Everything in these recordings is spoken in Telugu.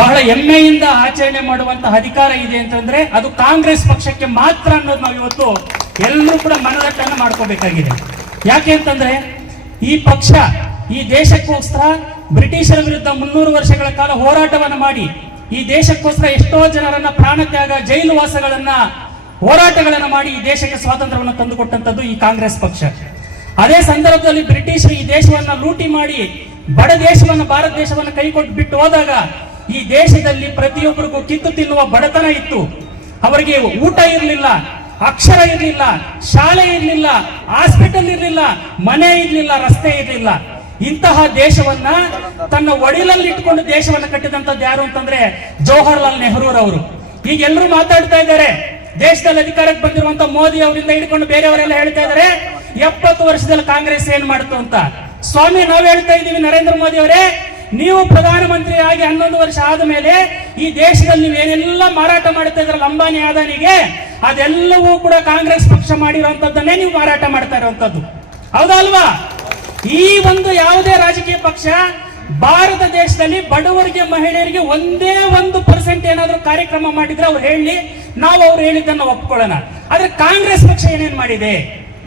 ಬಹಳ ಹೆಮ್ಮೆಯಿಂದ ಆಚರಣೆ ಮಾಡುವಂತಹ ಅಧಿಕಾರ ಇದೆ ಅಂತಂದ್ರೆ ಅದು ಕಾಂಗ್ರೆಸ್ ಪಕ್ಷಕ್ಕೆ ಮಾತ್ರ ಅನ್ನೋದು ನಾವು ಇವತ್ತು ಎಲ್ಲರೂ ಕೂಡ ಮನದಟ್ಟನ್ನು ಮಾಡ್ಕೋಬೇಕಾಗಿದೆ. ಯಾಕೆ ಅಂತಂದ್ರೆ ಈ ಪಕ್ಷ ಈ ದೇಶಕ್ಕೋಸ್ಕರ ಬ್ರಿಟಿಷರ ವಿರುದ್ಧ 300 ವರ್ಷಗಳ ಕಾಲ ಹೋರಾಟವನ್ನು ಮಾಡಿ ಈ ದೇಶಕ್ಕೋಸ್ಕರ ಎಷ್ಟೋ ಜನರನ್ನ ಪ್ರಾಣತ್ಯಾಗ, ಜೈಲು ವಾಸಗಳನ್ನ, ಹೋರಾಟಗಳನ್ನ ಮಾಡಿ ಈ ದೇಶಕ್ಕೆ ಸ್ವಾತಂತ್ರ್ಯವನ್ನು ತಂದುಕೊಟ್ಟಂತದ್ದು ಈ ಕಾಂಗ್ರೆಸ್ ಪಕ್ಷ. ಅದೇ ಸಂದರ್ಭದಲ್ಲಿ ಬ್ರಿಟಿಷರು ಈ ದೇಶವನ್ನ ಲೂಟಿ ಮಾಡಿ ಬಡ ದೇಶವನ್ನು, ಭಾರತ ದೇಶವನ್ನು ಕೈಕೊಟ್ಟು ಬಿಟ್ಟು ಹೋದಾಗ ಈ ದೇಶದಲ್ಲಿ ಪ್ರತಿಯೊಬ್ಬರಿಗೂ ಕಿತ್ತು ತಿನ್ನುವ ಬಡತನ ಇತ್ತು. ಅವರಿಗೆ ಊಟ ಇರಲಿಲ್ಲ, ಅಕ್ಷರ ಇರಲಿಲ್ಲ, ಶಾಲೆ ಇರಲಿಲ್ಲ, ಹಾಸ್ಪಿಟಲ್ ಇರಲಿಲ್ಲ, ಮನೆ ಇರಲಿಲ್ಲ, ರಸ್ತೆ ಇರಲಿಲ್ಲ. ಇಂತಹ ದೇಶವನ್ನ ತನ್ನ ಒಡಿಲಲ್ಲಿ ಇಟ್ಕೊಂಡು ದೇಶವನ್ನ ಕಟ್ಟಿದಂತದ್ದು ಯಾರು ಅಂತಂದ್ರೆ ಜವಾಹರ್ಲಾಲ್ ನೆಹರೂರವರು. ಈಗ ಎಲ್ಲರೂ ಮಾತಾಡ್ತಾ ಇದ್ದಾರೆ, ದೇಶದಲ್ಲಿ ಅಧಿಕಾರಕ್ಕೆ ಬಂದಿರುವಂತ ಮೋದಿ ಅವರಿಂದ ಹಿಡ್ಕೊಂಡು ಬೇರೆಯವರೆಲ್ಲ ಹೇಳ್ತಾ ಇದ್ದಾರೆ 70 ವರ್ಷದಲ್ಲಿ ಕಾಂಗ್ರೆಸ್ ಏನ್ ಮಾಡ್ತು ಅಂತ. ಸ್ವಾಮಿ, ನಾವು ಹೇಳ್ತಾ ಇದ್ದೀವಿ, ನರೇಂದ್ರ ಮೋದಿ ಅವರೇ, ನೀವು ಪ್ರಧಾನಮಂತ್ರಿ ಆಗಿ 11 ವರ್ಷ ಆದ ಮೇಲೆ ಈ ದೇಶದಲ್ಲಿ ನೀವೇನೆಲ್ಲ ಮಾರಾಟ ಮಾಡ್ತಾ ಇದ್ರಲ್ಲ ಅಂಬಾನಿ ಅದಾನಿಗೆ, ಅದೆಲ್ಲವೂ ಕೂಡ ಕಾಂಗ್ರೆಸ್ ಪಕ್ಷ ಮಾಡಿರುವಂತದ್ದನ್ನೇ ನೀವು ಮಾರಾಟ ಮಾಡ್ತಾ ಇರುವಂತದ್ದು, ಹೌದಲ್ವಾ? ಈ ಒಂದು ಯಾವುದೇ ರಾಜಕೀಯ ಪಕ್ಷ ಭಾರತ ದೇಶದಲ್ಲಿ ಬಡವರಿಗೆ, ಮಹಿಳೆಯರಿಗೆ ಒಂದೇ 1% ಏನಾದ್ರೂ ಕಾರ್ಯಕ್ರಮ ಮಾಡಿದ್ರೆ ಅವ್ರು ಹೇಳಿ, ನಾವು ಅವ್ರು ಹೇಳಿದ್ದನ್ನು ಒಪ್ಕೊಳ್ಳೋಣ. ಆದ್ರೆ ಕಾಂಗ್ರೆಸ್ ಪಕ್ಷ ಏನೇನ್ ಮಾಡಿದೆ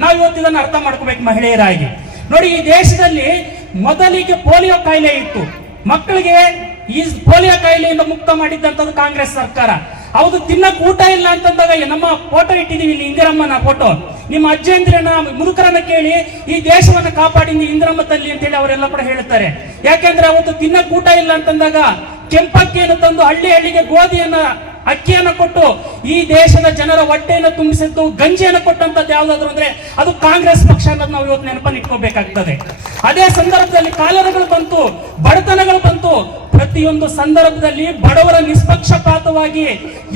ನಾವು ಇವತ್ತು ಇದನ್ನು ಅರ್ಥ ಮಾಡ್ಕೋಬೇಕು ಮಹಿಳೆಯರಾಗಿ. ನೋಡಿ, ಈ ದೇಶದಲ್ಲಿ ಮೊದಲಿಗೆ ಪೋಲಿಯೋ ಕಾಯಿಲೆ ಇತ್ತು. ಮಕ್ಕಳಿಗೆ ಈ ಪೋಲಿಯೋ ಕಾಯಿಲೆಯಿಂದ ಮುಕ್ತ ಮಾಡಿದ್ದಂಥದ್ದು ಕಾಂಗ್ರೆಸ್ ಸರ್ಕಾರ. ಹೌದು, ತಿನ್ನಕ್ ಊಟ ಇಲ್ಲ ಅಂತಂದಾಗ ನಮ್ಮ ಫೋಟೋ ಇಟ್ಟಿದೀವಿ ಇಲ್ಲಿ, ಇಂದಿರಮ್ಮನ ಫೋಟೋ. ನಿಮ್ಮ ಅಜ್ಜಂದ್ರನ, ಮುದುಕರನ್ನ ಕೇಳಿ ಈ ದೇಶವನ್ನ ಕಾಪಾಡಿದ ಇಂದಿರಮ್ಮ ತಲ್ಲಿ ಅಂತ ಹೇಳಿ ಅವರೆಲ್ಲ ಕೂಡ ಹೇಳುತ್ತಾರೆ. ಯಾಕೆಂದ್ರೆ ಅವತ್ತು ತಿನ್ನಕ್ ಊಟ ಇಲ್ಲ ಅಂತಂದಾಗ ಕೆಂಪಕ್ಕಿಯನ್ನು ತಂದು ಹಳ್ಳಿಗೆ ಗೋಧಿಯನ್ನ, ಅಕ್ಕಿಯನ್ನು ಕೊಟ್ಟು ಈ ದೇಶದ ಜನರ ಹೊಟ್ಟೆಯನ್ನು ತುಂಬಿಸಿದ್ದು, ಗಂಜಿಯನ್ನು ಕೊಟ್ಟಂತದ್ದು ಯಾವ್ದಾದ್ರು ಅಂದ್ರೆ ಅದು ಕಾಂಗ್ರೆಸ್ ಪಕ್ಷ ಅನ್ನೋದು ನಾವು ಇವತ್ತು ನೆನಪನ್ನು ಇಟ್ಕೋಬೇಕಾಗ್ತದೆ. ಅದೇ ಸಂದರ್ಭದಲ್ಲಿ ಕಾಲರಗಳು ಬಂತು, ಬಡತನಗಳು ಬಂತು. ಪ್ರತಿಯೊಂದು ಸಂದರ್ಭದಲ್ಲಿ ಬಡವರ ನಿಷ್ಪಕ್ಷಪಾತವಾಗಿ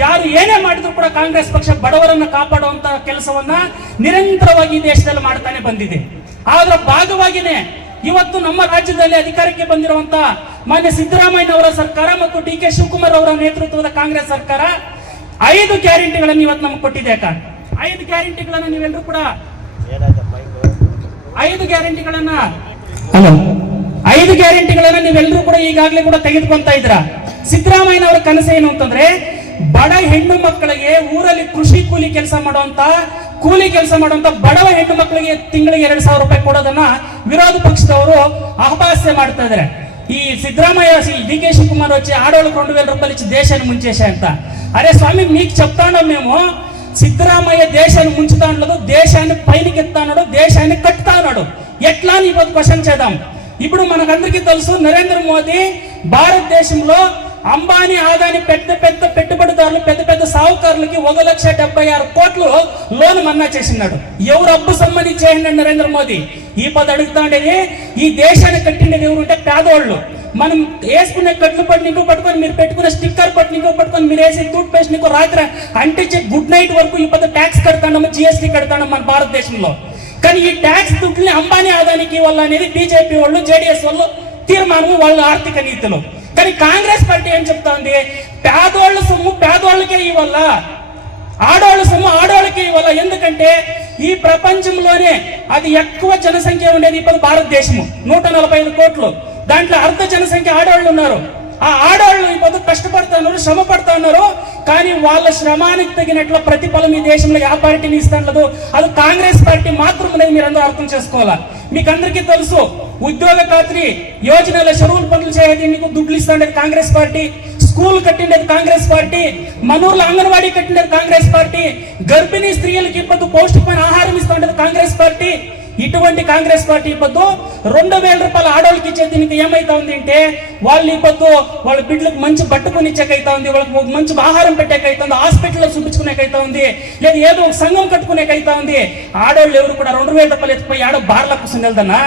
ಯಾರು ಏನೇ ಮಾಡಿದ್ರು ಕೂಡ ಕಾಂಗ್ರೆಸ್ ಪಕ್ಷ ಬಡವರನ್ನು ಕಾಪಾಡುವಂತ ಕೆಲಸವನ್ನ ನಿರಂತರವಾಗಿ ದೇಶದಲ್ಲಿ ಮಾಡ್ತಾನೆ ಬಂದಿದೆ. ಆದ್ರ ಭಾಗವಾಗಿನೇ ಇವತ್ತು ನಮ್ಮ ರಾಜ್ಯದಲ್ಲಿ ಅಧಿಕಾರಕ್ಕೆ ಬಂದಿರುವಂತ ಮಾನ್ಯ ಸಿದ್ದರಾಮಯ್ಯನವರ ಸರ್ಕಾರ ಮತ್ತು ಡಿ ಕೆ ಶಿವಕುಮಾರ್ ಅವರ ನೇತೃತ್ವದ ಕಾಂಗ್ರೆಸ್ ಸರ್ಕಾರ 5 ಗ್ಯಾರಂಟಿಗಳನ್ನು ಇವತ್ತು ನಮ್ಗೆ ಕೊಟ್ಟಿದೆ. 5 ಗ್ಯಾರಂಟಿಗಳನ್ನ ನೀವೆಲ್ಲರೂ ಕೂಡ 5 ಗ್ಯಾರಂಟಿಗಳನ್ನ ನೀವೆಲ್ಲರೂ ಕೂಡ ಈಗಾಗಲೇ ಕೂಡ ತೆಗೆದುಕೊಂತ ಇದ್ರ. ಸಿದ್ದರಾಮಯ್ಯನವರ ಕನಸು ಏನು ಅಂತಂದ್ರೆ ಬಡ ಹೆಣ್ಣು ಮಕ್ಕಳಿಗೆ ಊರಲ್ಲಿ ಕೃಷಿ ಕೂಲಿ ಕೆಲಸ ಮಾಡುವಂತ ಬಡವ ಹೆಣ್ಣು ಮಕ್ಕಳಿಗೆ ತಿಂಗಳಿಗೆ 2,000 ರೂಪಾಯಿ ಕೊಡೋದನ್ನ ವಿರೋಧ ಪಕ್ಷದವರು ಅಪಹಾಸ್ಯ ಮಾಡ್ತಾ ಇದ್ದಾರೆ. ఈ సిద్ధరామయ్య డి.కే. శివకుమార్ వచ్చి ఆడవాళ్ళకు 2,000 రూపాయలు ఇచ్చి దేశాన్ని ముంచేశాయంట. అరే స్వామి, మీకు చెప్తాను, మేము సిద్ధరామయ్య దేశాన్ని ముంచుతా ఉండదు, దేశాన్ని పైకి ఎత్తా ఉన్నాడు, దేశాన్ని కట్టుతా ఉన్నాడు. ఎట్లా అని ఇప్పుడు క్వశ్చన్ చేద్దాం. ఇప్పుడు మనకందరికీ తెలుసు, నరేంద్ర మోదీ భారతదేశంలో అంబానీ, ఆదాని పెద్ద పెట్టుబడిదారులు, పెద్ద సాహుకారులకి 1,76 కోట్లు లోన్ మన్నా చేసినాడు. ఎవరు అప్పు సంబంధించి చేసినాడు నరేంద్ర మోదీ? ఈ పది అడుగుతా ఉండేది, ఈ దేశాన్ని కట్టిండేది ఎవరుంటే పేదవాళ్ళు. మనం వేసుకునే కట్లు పట్టినీకు పట్టుకొని, మీరు పెట్టుకునే స్టిక్కర్ పట్టినీకు పట్టుకొని, మీరు వేసే టూత్ పేస్ట్ నీకు రాత్రి అంటించే గుడ్ నైట్ వరకు ఈ పద ట్యాక్స్ కడతాము, జిఎస్టీ కడతాము మన భారతదేశంలో. కానీ ఈ ట్యాక్స్ దుడ్లని అంబానీ, ఆదానికి వల్ల అనేది బీజేపీ వాళ్ళు, జేడీఎస్ వాళ్ళు తీర్మానం, వాళ్ళ ఆర్థిక నీతిలో. కానీ కాంగ్రెస్ పార్టీ ఏం చెప్తా ఉంది, పేదవాళ్ళ సొమ్ము పేదవాళ్ళకే ఇవ్వాల, ఆడవాళ్ళ సొమ్ము ఆడవాళ్ళకే ఇవ్వాల. ఎందుకంటే ఈ ప్రపంచంలోనే అది ఎక్కువ జనసంఖ్య ఉండేది ఇప్పుడు భారతదేశము, 145 కోట్లు. దాంట్లో అర్ధ జనసంఖ్య ఆడవాళ్ళు ఉన్నారు. ఆ ఆడవాళ్ళు ఇప్పుడు కష్టపడతా ఉన్నారు, శ్రమ పడతా ఉన్నారు. కానీ వాళ్ళ శ్రమానికి తగినట్లు ప్రతిఫలం ఈ దేశంలో ఏ పార్టీని ఇస్తాను, అది కాంగ్రెస్ పార్టీ మాత్రమే. మీరందరూ అర్థం చేసుకోవాలా. మీకు అందరికీ తెలుసు, ఉద్యోగ ఖాత్రి యోజనల చెరువులు పనులు చేయడం నీకు దుడ్లు ఇస్తాండేది కాంగ్రెస్ పార్టీ, స్కూల్ కట్టిండేది కాంగ్రెస్ పార్టీ, మనూర్లో అంగన్వాడీ కట్టిండేది కాంగ్రెస్ పార్టీ, గర్భిణీ స్త్రీలకు ఇప్పుడు పౌష్టికమైన ఆహారం ఇస్తుండేది కాంగ్రెస్ పార్టీ. ఇటువంటి కాంగ్రెస్ పార్టీ ఇప్పుడు 2,000 రూపాయలు ఆడవాళ్ళకి ఇచ్చే దీనికి ఏమైతా ఉంది అంటే, వాళ్ళు ఇప్పుడు వాళ్ళ బిడ్డలకు మంచి బట్ట కొనిచ్చేకైతా ఉంది, వాళ్ళకి మంచి ఆహారం పెట్టేకైతా ఉంది, హాస్పిటల్లో చూపించుకునేకైతా ఉంది, లేదా ఏదో ఒక సంఘం కట్టుకునేకైతా ఉంది. ఆడవాళ్ళు ఎవరు కూడా 2,000 రూపాయలు ఎత్తిపోయి ఆడ బార్లకు కూర్చొని వెళ్తానా,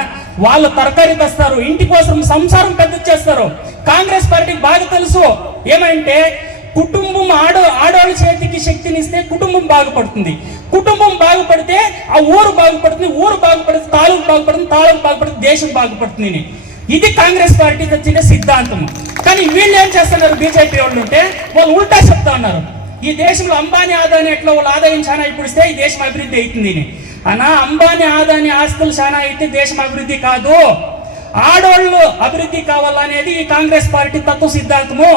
వాళ్ళు తరకారీ తెస్తారు, ఇంటి కోసం సంసారం పెద్ద చేస్తారు. కాంగ్రెస్ పార్టీకి బాగా తెలుసు ఏమంటే, కుటుంబం ఆడవాళ్ళ చేతికి శక్తినిస్తే కుటుంబం బాగుపడుతుంది, కుటుంబం బాగుపడితే ఆ ఊరు బాగుపడుతుంది, ఊరు బాగుపడితే తాలూకు బాగుపడుతుంది, తాలూకు బాగుపడితే దేశం బాగుపడుతుంది. ఇది కాంగ్రెస్ పార్టీ తెచ్చిన సిద్ధాంతం. కానీ వీళ్ళు ఏం చేస్తున్నారు, బీజేపీ వాళ్ళు ఉంటే వాళ్ళు ఉల్టా చెప్తా ఉన్నారు. ఈ దేశంలో అంబానీ, ఆదాని ఎట్లా వాళ్ళ ఆదాయం చాలా ఇప్పుడు ఇస్తే ఈ దేశం అభివృద్ధి అవుతుంది. అన్నా, అంబానీ, ఆదాని ఆస్తులు చాలా అయితే దేశం అభివృద్ధి కాదు. ఆడవాళ్ళు అభివృద్ధి కావాలనేది ఈ కాంగ్రెస్ పార్టీ తత్వ సిద్ధాంతము.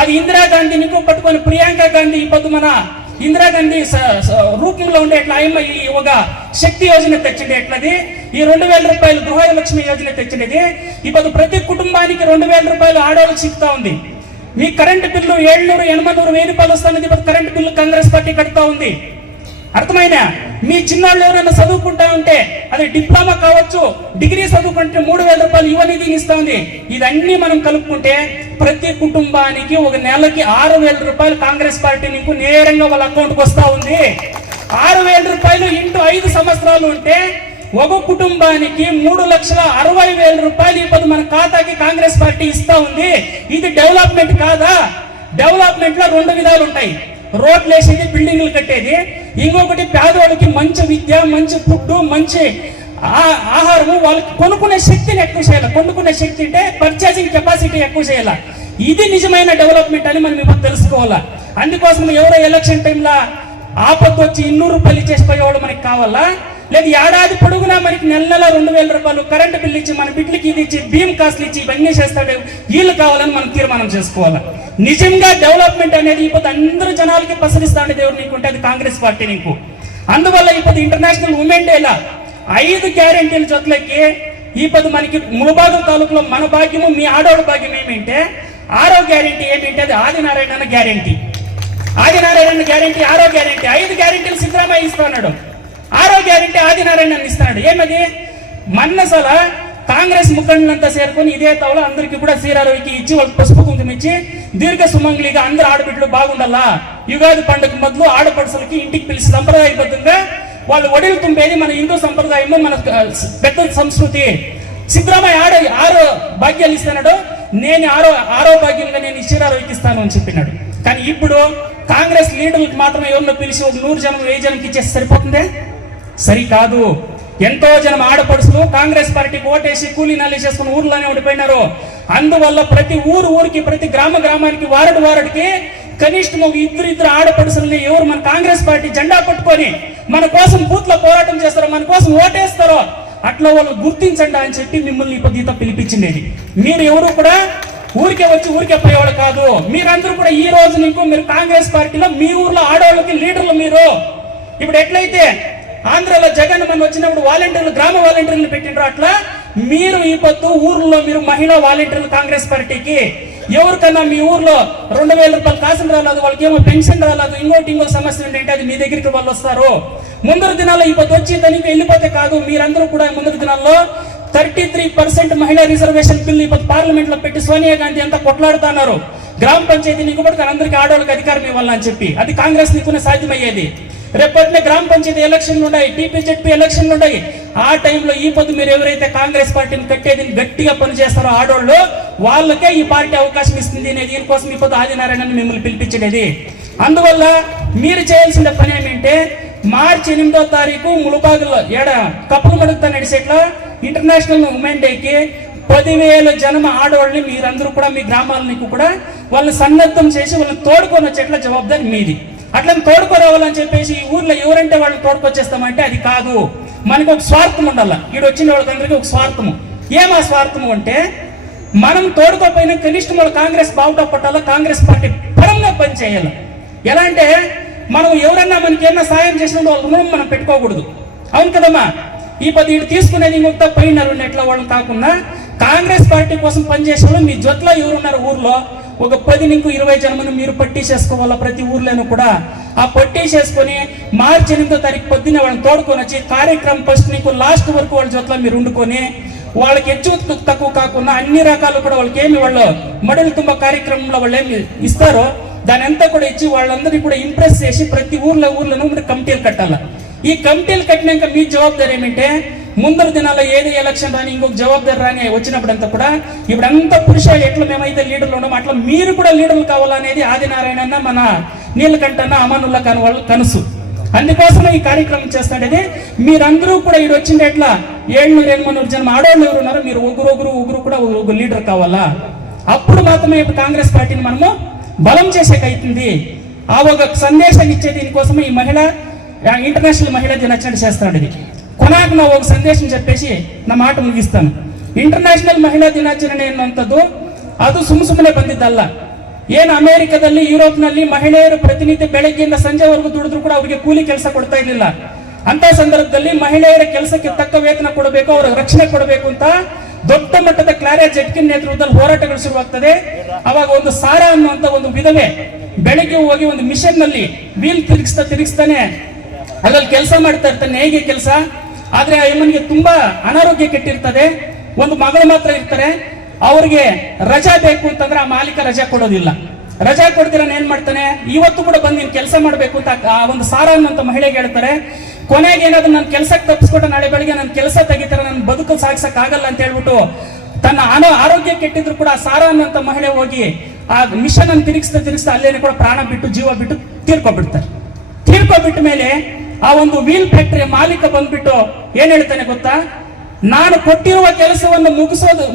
అది ఇందిరాగాంధీ నీకు పట్టుకొని ప్రియాంక గాంధీ ఈ పొద్దు మన ఇందిరాగాంధీ రూపంలో ఉండే ఎట్లా ఆయన ఈ ఒక శక్తి యోజన తెచ్చిండే ఎట్లది, ఈ 2000 రూపాయలు గృహలక్ష్మి యోజన తెచ్చిండేది. ఇప్పుడు ప్రతి కుటుంబానికి 2000 రూపాయలు ఆడవాళ్ళకి సిగ్గుతా ఉంది. మీ కరెంటు బిల్లు 700, 800, 1000 రూపాయలు వస్తున్నది. ఇప్పుడు కరెంటు బిల్లు కాంగ్రెస్ పార్టీ కడుతూ ఉంది. అర్థమైనా? మీ చిన్నాళ్ళు ఎవరైనా చదువుకుంటా ఉంటే అది డిప్లొమా కావచ్చు, డిగ్రీ చదువుకుంటే 3000 రూపాయలు యువనిధి ఇస్తా ఉంది. ఇదన్నీ మనం కలుపుకుంటే ప్రతి కుటుంబానికి ఒక నెలకి 6000 రూపాయలు కాంగ్రెస్ పార్టీ నీకు నేరంగా వాళ్ళ అకౌంట్కి వస్తా ఉంది. 6000 రూపాయలు ఇంటూ 5 సంవత్సరాలు ఉంటే ఒక కుటుంబానికి 3,60,000 రూపాయలు ఇప్పుడు మన ఖాతాకి కాంగ్రెస్ పార్టీ ఇస్తా ఉంది. ఇది డెవలప్మెంట్ కాదా? డెవలప్మెంట్ లో 2 విధాలు ఉంటాయి. రోడ్లు వేసేది, బిల్డింగ్లు కట్టేది. ఇంకొకటి పేదవాళ్ళకి మంచి విద్య, మంచి ఫుడ్, మంచి ఆహారము, వాళ్ళకి కొనుక్కునే శక్తిని ఎక్కువ చేయాలి. కొనుక్కునే శక్తి అంటే పర్చేసింగ్ కెపాసిటీ ఎక్కువ చేయాలి. ఇది నిజమైన డెవలప్మెంట్ అని మనం ఇప్పుడు తెలుసుకోవాలా. అందుకోసం ఎవరో ఎలక్షన్ టైంలో ఆపత్తు వచ్చి 200 రూపాయలు ఇచ్చేసిపోయేవాళ్ళు మనకి కావాలా? లేదు ఏడాది పొడుగునా మనకి నెల 2000 రూపాయలు కరెంటు బిల్లు ఇచ్చి మన బిడ్డలకి ఇది ఇచ్చి భీమ్ కాస్ట్లు ఇచ్చి ఇవన్నీ చేస్తాడు వీళ్ళు కావాలని మనం తీర్మానం చేసుకోవాలి. నిజంగా డెవలప్మెంట్ అనేది ఇప్పుడు అందరూ జనాలకి పసరిస్తాడు దేవుడు నీకుంటే అది కాంగ్రెస్ పార్టీ నీకు. అందువల్ల ఇప్పుడు ఇంటర్నేషనల్ ఉమెన్ డేలా 5 గ్యారెంటీల జొత్లకి ఇప్పుడు మనకి ములబాగు తాలూకులో మన భాగ్యము, మీ ఆడవాళ్ళ భాగ్యం ఏమిటంటే 6వ గ్యారెంటీ ఏమిటంటే అది ఆదినారాయణ గ్యారెంటీ. ఆదినారాయణ గ్యారెంటీ 6వ గ్యారెంటీ. 5 గ్యారెంటీలు సిద్ధరామయ్య ఇస్తున్నాడు, 6వ గ్యారెంటీ ఆదినారాయణ ఇస్తున్నాడు. ఏమది? మన్నసల కాంగ్రెస్ ముఖండ్లంతా చేరుకొని ఇదే తవల అందరికీ కూడా శ్రీరారోకి ఇచ్చి వాళ్ళకి పసుపు కుంకుమ ఇచ్చి దీర్ఘ సుమంగళిగా అందరు ఆడబిడ్డలు బాగుండాలా. యుగాది పండుగ మొదలు ఆడపడుసులకి ఇంటికి పిలిచి సంప్రదాయబద్ధంగా వాళ్ళు ఒడిలు తుంపేది మన హిందూ సంప్రదాయము, మన పెద్ద సంస్కృతి. సిద్ధరామయ్య 6 భాగ్యాలు ఇస్తున్నాడు. నేను 6వ భాగ్యంగా నేను శ్రీరారోకి ఇస్తాను అని చెప్పినాడు. కానీ ఇప్పుడు కాంగ్రెస్ లీడర్లకు మాత్రం ఎవరినో పిలిచి 100 జనం 1000 జనంకి ఇచ్చేసి సరిపోతుందే? సరికాదు. ఎంతో జనం ఆడపడుసులు కాంగ్రెస్ పార్టీకి ఓటేసి కూలీ నాలి చేసుకుని ఊర్లోనే ఉండిపోయినారు. అందువల్ల ప్రతి ఊరికి, ప్రతి గ్రామానికి, వారడికి కనిష్టం ఒక 2 ఆడపడుసుల్ని ఎవరు మన కాంగ్రెస్ పార్టీ జెండా పట్టుకొని మన కోసం బూత్ లో పోరాటం చేస్తారో, మన కోసం ఓటేస్తారో అట్లా వాళ్ళు గుర్తించండి అని చెప్పి మిమ్మల్ని ఇప్పుడు పిలిపించిండేది. మీరు ఎవరు కూడా ఊరికే వచ్చి ఊరికే పోయేవాళ్ళు కాదు. మీరందరూ కూడా ఈ రోజు నీకు మీరు కాంగ్రెస్ పార్టీలో మీ ఊర్లో ఆడవాళ్ళకి లీడర్లు. మీరు ఇప్పుడు ఎట్లయితే ఆంధ్రలో జగన్ మన వచ్చినప్పుడు వాలంటీర్లు, గ్రామ వాలంటీర్లు పెట్టిండ్రు, అట్లా మీరు ఈ పొద్దు ఊర్లో మీరు మహిళా వాలంటీర్లు కాంగ్రెస్ పార్టీకి. ఎవరికన్నా మీ ఊర్లో 2000 రూపాయలు కాసులు రాలేదు, వాళ్ళకి ఏమో పెన్షన్ రాలేదు, ఇంకో సమస్య ఏంటంటే అది మీ దగ్గరికి వాళ్ళు వస్తారు. ముందరు దినాల్లో ఈ పొద్దు వచ్చి దానికి వెళ్ళిపోతే కాదు. మీరందరూ కూడా ముందరు దినాల్లో 33% మహిళా రిజర్వేషన్ బిల్లు ఇప్పుడు పార్లమెంట్ లో పెట్టి సోనియా గాంధీ అంతా కొట్లాడుతున్నారు. గ్రామ పంచాయతీ నీకు కూడా అందరికీ ఆడవాళ్ళకి అధికారం ఇవ్వాలని చెప్పి అది కాంగ్రెస్ నీకునే సాధ్యమయ్యేది. రేపటినే గ్రామ పంచాయతీ ఎలక్షన్లు ఉన్నాయి, టీపీజెడ్పీ ఎలక్షన్లు ఉన్నాయి. ఆ టైంలో ఈ పొద్దు మీరు ఎవరైతే కాంగ్రెస్ పార్టీని కట్టేది గట్టిగా పనిచేస్తారో ఆడవాళ్ళు వాళ్ళకే ఈ పార్టీ అవకాశం ఇస్తుంది అనేది దీనికోసం ఈ పొద్దు ఆదినారాయణని మిమ్మల్ని పిలిపించేది. అందువల్ల మీరు చేయాల్సిన పని ఏమంటే మార్చి 8వ తారీఖు ములుబాగులో కప్పులు మడుగుతా నడిచేట్లా ఇంటర్నేషనల్ ఉమెన్ డేకి 10,000 జనం ఆడవాళ్ళని మీరందరూ కూడా మీ గ్రామాలకు కూడా వాళ్ళని సన్నద్ధం చేసి వాళ్ళని తోడుకొని వచ్చేట్ల జవాబారి మీది. అట్లా తోడుకోరావాలని చెప్పేసి ఈ ఊర్లో ఎవరంటే వాళ్ళని తోడుకొచ్చేస్తామంటే అది కాదు. మనకు ఒక స్వార్థం ఉండాలి. ఈడు వచ్చిన వాళ్ళకందరికీ ఒక స్వార్థము. ఏమా స్వార్థము అంటే మనం తోడుకోపోయినా కనిష్టం వాళ్ళు కాంగ్రెస్ బావుటా పట్టాల, కాంగ్రెస్ పార్టీ పరంగా పని చేయాలి. ఎలా అంటే మనం ఎవరన్నా మనకి ఏమన్నా సాయం చేసినప్పుడు వాళ్ళ రుణం మనం పెట్టుకోకూడదు. అవును కదమ్మా? ఈ పది ఇటు తీసుకునేది ఇంకొక పైన ఎట్లా వాళ్ళని కాకుండా కాంగ్రెస్ పార్టీ కోసం పనిచేసే వాళ్ళు మీ జొత్లో ఎవరున్నారు ఊర్లో ఒక 10 నుంచి 20 జనమును మీరు పట్టీ చేసుకోవాలా. ప్రతి ఊర్లోనూ కూడా ఆ పట్టీ చేసుకొని మార్చి 8వ తారీఖు పొద్దున్నే వాళ్ళని తోడుకొని వచ్చి కార్యక్రమం ఫస్ట్ నీకు లాస్ట్ వరకు వాళ్ళ జొత్లో మీరు వండుకొని వాళ్ళకి హెచ్చు తక్కువ కాకుండా అన్ని రకాలు కూడా వాళ్ళకి ఏమి వాళ్ళు మడులు తుంబ కార్యక్రమంలో వాళ్ళు ఏమి ఇస్తారో దాని అంతా కూడా ఇచ్చి వాళ్ళందరినీ కూడా ఇంప్రెస్ చేసి ప్రతి ఊర్లోనూ మీరు కమిటీలు కట్టాలి. ఈ కమిటీలు కట్టినాక మీ జవాబారి ఏమంటే ముందర దినాల్లో ఏది ఎలక్షన్ రాని ఇంకొక జవాబారి రాని వచ్చినప్పుడంతా కూడా ఇప్పుడంతా పురుషులు ఎట్లా మేమైతే లీడర్లు ఉన్నాం అట్లా మీరు కూడా లీడర్లు కావాలనేది ఆదినారాయణ మన నీలకంఠన్న అమానుల్లా ఖాన్ వాళ్ళు కనుసు. అందుకోసం ఈ కార్యక్రమం చేస్తాడేది. మీరందరూ కూడా ఇది వచ్చింది ఎట్లా 700-800 జనం ఆడవాళ్ళు ఎవరు ఉన్నారో మీరు ఒకరు కూడా ఒక లీడర్ కావాలా. అప్పుడు మాత్రమే ఇప్పుడు కాంగ్రెస్ పార్టీని మనము బలం చేసేకైతుంది. ఆ ఒక సందేశాన్ని ఇచ్చే దీనికోసమే ఈ ఇంటర్నేషనల్ మహిళా దినాచరణ చేస్తాడు. ఇది కొనాకు నా ఒక సందేశం చెప్పేసి నా మాట ముగిస్తాను. ಇಂಟರ್ನ್ಯಾಷನಲ್ ಮಹಿಳಾ ದಿನಾಚರಣೆ ಎನ್ನುವಂಥದ್ದು ಅದು ಸುಮ್ಮನೆ ಬಂದಿದ್ದಲ್ಲ. ಏನು ಅಮೆರಿಕದಲ್ಲಿ, ಯುರೋಪ್ನಲ್ಲಿ ಮಹಿಳೆಯರು ಪ್ರತಿನಿತ್ಯ ಬೆಳಗ್ಗೆಯಿಂದ ಸಂಜೆವರೆಗೂ ದುಡಿದ್ರು ಕೂಡ ಅವರಿಗೆ ಕೂಲಿ ಕೆಲಸ ಕೊಡ್ತಾ ಇರಲಿಲ್ಲ. ಅಂತ ಸಂದರ್ಭದಲ್ಲಿ ಮಹಿಳೆಯರ ಕೆಲಸಕ್ಕೆ ತಕ್ಕ ವೇತನ ಕೊಡಬೇಕು, ಅವರ ರಕ್ಷಣೆ ಕೊಡಬೇಕು ಅಂತ ದೊಡ್ಡ ಮಟ್ಟದ ಕ್ಲಾರಿಯಾ ಜೆಟ್ಕಿನ್ ನೇತೃತ್ವದಲ್ಲಿ ಹೋರಾಟಗಳು ಶುರುವಾಗ್ತದೆ. ಅವಾಗ ಒಂದು ಸಾರಾ ಅನ್ನುವಂತ ಒಂದು ವಿಧವೆ ಬೆಳಗ್ಗೆ ಹೋಗಿ ಒಂದು ಮಿಷನ್ ನಲ್ಲಿ ವೀಲ್ ತಿರುಗಿಸ್ತಾನೆ ಅದ್ರಲ್ಲಿ ಕೆಲಸ ಮಾಡ್ತಾ ಇರ್ತಾನೆ. ಹೇಗೆ ಕೆಲಸ ಆದ್ರೆ ಆ ಯಮ್ಮನಿಗೆ ತುಂಬಾ ಅನಾರೋಗ್ಯ ಕೆಟ್ಟಿರ್ತದೆ. ಒಂದು ಮಗಳು ಮಾತ್ರ ಇರ್ತಾರೆ. ಅವ್ರಿಗೆ ರಜಾ ಬೇಕು ಅಂತಂದ್ರೆ ಆ ಮಾಲೀಕ ರಜಾ ಕೊಡೋದಿಲ್ಲ. ರಜಾ ಕೊಡ್ತೀರ ಏನ್ ಮಾಡ್ತಾನೆ, ಇವತ್ತು ಕೂಡ ಬಂದು ನೀನ್ ಕೆಲಸ ಮಾಡ್ಬೇಕು ಅಂತ ಆ ಒಂದು ಸಾರಾ ಅನ್ನುವಂತ ಮಹಿಳೆಗೆ ಹೇಳ್ತಾರೆ. ಕೊನೆಗೆ ಏನಾದ್ರು ನನ್ನ ಕೆಲಸಕ್ಕೆ ತಪ್ಪಿಸ್ಕೊಟ್ಟು ನಾಳೆ ಬೆಳಿಗ್ಗೆ ನನ್ನ ಕೆಲಸ ತೆಗಿತಾರೆ, ನನ್ನ ಬದುಕು ಸಾಗಿಸಕ್ ಆಗಲ್ಲ ಅಂತ ಹೇಳ್ಬಿಟ್ಟು ತನ್ನ ಆರೋಗ್ಯ ಕೆಟ್ಟಿದ್ರು ಕೂಡ ಸಾರಾ ಅನ್ನುವಂತ ಮಹಿಳೆ ಹೋಗಿ ಆ ಮಿಷನ್ ಅನ್ನು ತಿರುಗಿಸ್ತಾ ಅಲ್ಲೇನೆ ಕೂಡ ಪ್ರಾಣ ಬಿಟ್ಟು ಜೀವ ಬಿಟ್ಟು ತೀರ್ಕೊಬಿಡ್ತಾರೆ. ತೀರ್ಕೊಬಿಟ್ಟ ಮೇಲೆ ಆ ಒಂದು ವೀಲ್ ಫ್ಯಾಕ್ಟರಿಯ ಮಾಲೀಕ ಬಂದ್ಬಿಟ್ಟು ಏನ್ ಹೇಳ್ತಾನೆ ಗೊತ್ತಾ, ನಾನು ಕೊಟ್ಟಿರುವ ಕೆಲಸವನ್ನು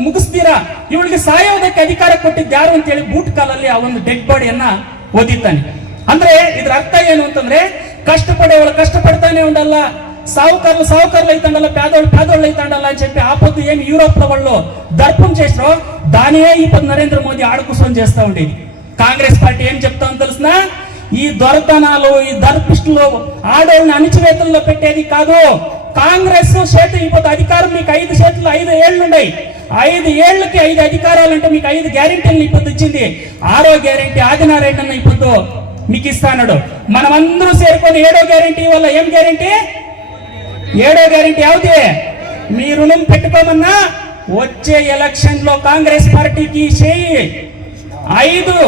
ಮುಗಿಸ್ತೀರಾ, ಇವಳಿಗೆ ಸಾಯೋದಕ್ಕೆ ಅಧಿಕಾರ ಕೊಟ್ಟಿದ್ದು ಯಾರು ಅಂತ ಹೇಳಿ ಬೂಟ್ ಕಾಲಲ್ಲಿ ಆ ಒಂದು ಡೆಡ್ ಬಾಡಿಯನ್ನ ಒದಿತಾನೆ. ಅಂದ್ರೆ ಇದ್ರ ಅರ್ಥ ಏನು ಅಂತಂದ್ರೆ, కష్టపడేవాళ్ళు కష్టపడతానే ఉండాల, సావుకారులు అయితండాల, పేదోళ్ళు అయితండాల అని చెప్పి ఆ పొద్దు ఏమి యూరోప్ లో వాళ్ళు దర్పం చేసిరో దానియే ఈ పొద్దు నరేంద్ర మోదీ ఆడుకుసం చేస్తా ఉండేది. కాంగ్రెస్ పార్టీ ఏం చెప్తామో తెలిసిన, ఈ దొరతనాలు, ఈ దర్పిస్టులు ఆడోళ్ళని అణిచివేతల్లో పెట్టేది కాదు. కాంగ్రెస్ చేతి ఈ పొద్దు అధికారం మీకు 5 చేతులు 5 ఏళ్ళు ఉన్నాయి. 5 ఏళ్లకి 5 అధికారాలు అంటే మీకు 5 గ్యారెంటీలను ఈ పొద్దు ఇచ్చింది. 6వ గ్యారెంటీ ఆదినారాయణ అన్న ఈ పొద్దు మీకు ఇస్తాడు. మనమందరూ సేరుకొని 7వ గ్యారెంటీ వల్ల ఏం గ్యారెంటీ, 7వ గ్యారెంటీ యావది, మీ రుణం పెట్టుకోమన్నా వచ్చే ఎలక్షన్ లో కాంగ్రెస్ పార్టీకి చేయి. 5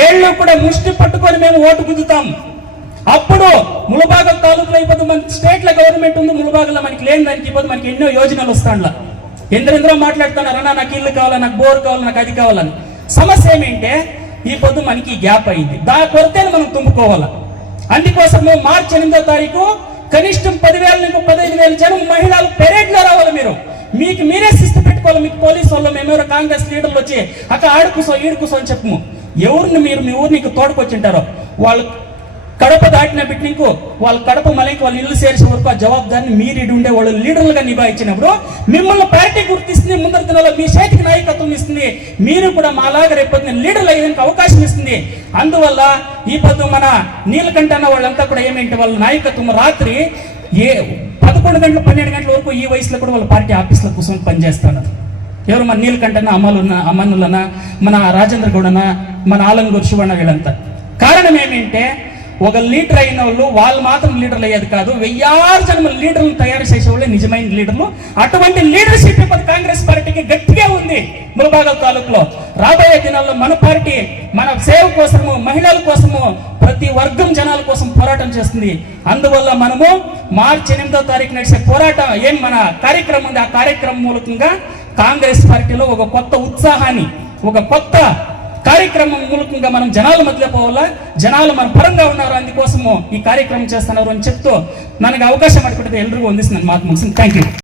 ఏళ్ళు కూడా ముష్టి పట్టుకొని మేము ఓటు గుద్దుతాం. అప్పుడు ములబాగల్ తాలూకులో ఇప్పుడు మన స్టేట్ లో గవర్నమెంట్ ఉంది, ములబాగల్లో మనకి లేని దానికి ఇప్పుడు మనకి ఎన్నో యోజనలు వస్తాండ్లా. ఎందరెందరో మాట్లాడుతున్నారు, అన్నా నాకు ఇల్లు కావాలా, నాకు బోర్ కావాలా, నాకు అది కావాలని. సమస్య ఏమేంటే ఈ పొద్దు మనకి గ్యాప్ అయింది, దా కొరతేను మనం తుంపుకోవాలా. అందుకోసము మార్చి 8వ తారీఖు కనిష్టం 10,000 నుంచి 15,000 జనం మహిళలు పెరేడ్ లో రావాలి. మీకు మీరే శిస్తు పెట్టుకోవాలి. మీకు పోలీసు వాళ్ళు, మేమెవరో కాంగ్రెస్ లీడర్లు వచ్చి అక్కడ ఆడుకుసో ఈడుకుసో అని చెప్పము. ఎవరిని మీరు మీ ఊరికి తోడుకొచ్చింటారో వాళ్ళు కడప దాటిన బిడ్డకు వాళ్ళ కడప మలైకి వాళ్ళు ఇల్లు చేసే వరకు ఆ జవాబుదారిని మీరు ఉండే వాళ్ళు లీడర్లుగా నిభాయించినప్పుడు మిమ్మల్ని పార్టీ గుర్తిస్తుంది. ముందర దినాల్లో మీ చేతికి నాయకత్వం ఇస్తుంది. మీరు కూడా మాలాగా రేపొద్దున లీడర్లు అయ్యేందుకు అవకాశం ఇస్తుంది. అందువల్ల ఈ పొద్దు మన నీలకంఠ అన్న వాళ్ళంతా కూడా ఏమేంటి, వాళ్ళ నాయకత్వం రాత్రి 11 గంటలు 12 గంటల వరకు ఈ వయసులో కూడా వాళ్ళ పార్టీ ఆఫీసులో కూర్చొని పనిచేస్తున్నారు. ఎవరు, మన నీలకంఠన, అమనులన, మన రాజేంద్ర గౌడన, మన ఆలంగూరు శివಣ್ణ, వీళ్ళంతా. కారణం ఏమంటే ఒక లీడర్ అయిన వాళ్ళు మాత్రం లీడర్లు అయ్యేది కాదు, 1000 జనం లీడర్లు తయారు చేసేవాళ్ళే నిజమైన లీడర్లు. అటువంటి లీడర్షిప్ ఇప్పుడు కాంగ్రెస్ పార్టీకి గట్టిగా ఉంది ములబాగల్ తాలూకులో. రాబోయే దినాల్లో మన పార్టీ మన సేవ కోసము, మహిళల కోసము, ప్రతి వర్గం జనాల కోసం పోరాటం చేస్తుంది. అందువల్ల మనము మార్చి 8వ తారీఖు నడిచే పోరాటం ఏం మన కార్యక్రమం ఉంది, ఆ కార్యక్రమం మూలకంగా కాంగ్రెస్ పార్టీలో ఒక కొత్త ఉత్సాహాన్ని, ఒక కొత్త కార్యక్రమం మూలకంగా మనం జనాల మధ్య పోవాలా. జనాలు మన పరంగా ఉన్నారు, అందుకోసము ఈ కార్యక్రమం చేస్తున్నారు అని చెప్తూ ನನಗೆ ಅವಕಾಶ ಮಾಡಿಕೊಟ್ಟಿದ್ದ ಎಲ್ರಿಗೂ ವಂದಿಸಿ ನನ್ನ ಮಾತು ಮುಗಿಸ್ತೀನಿ. Thank you.